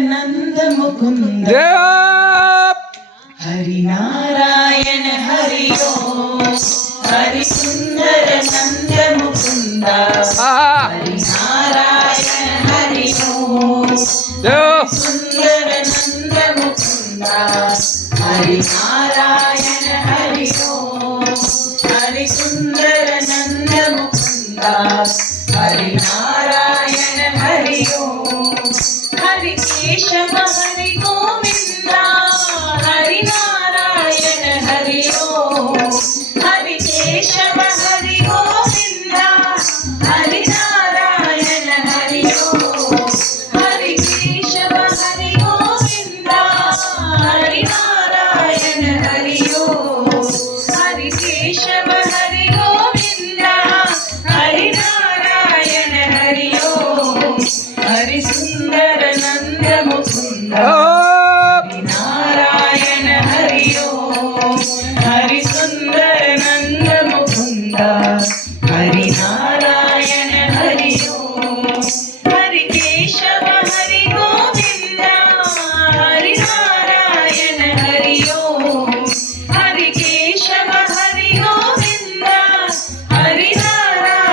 नंद मुकुंद हरि नारायण हरि ओम हरि सुंदर नंद मुकुंद हरि नारायण हरि ओम सुंदर नंद मुकुंद हरि नारायण हरि ओम हरि सुंदर नंद मुकुंद हरि नारायण हरि ओम हरि केशव हरि गोविंद हरि नारायण हरि ओम हरि केशव हरि गोविंद हरि नारायण हरि ओम हरि केशव हरि गोविंद हरि नारायण हरि ओम हरि केशव हरि गोविंद हरि नारायण हरि ओम हरि सुंदर नंद मुकुंद हरि नारायण हरि ओम हरि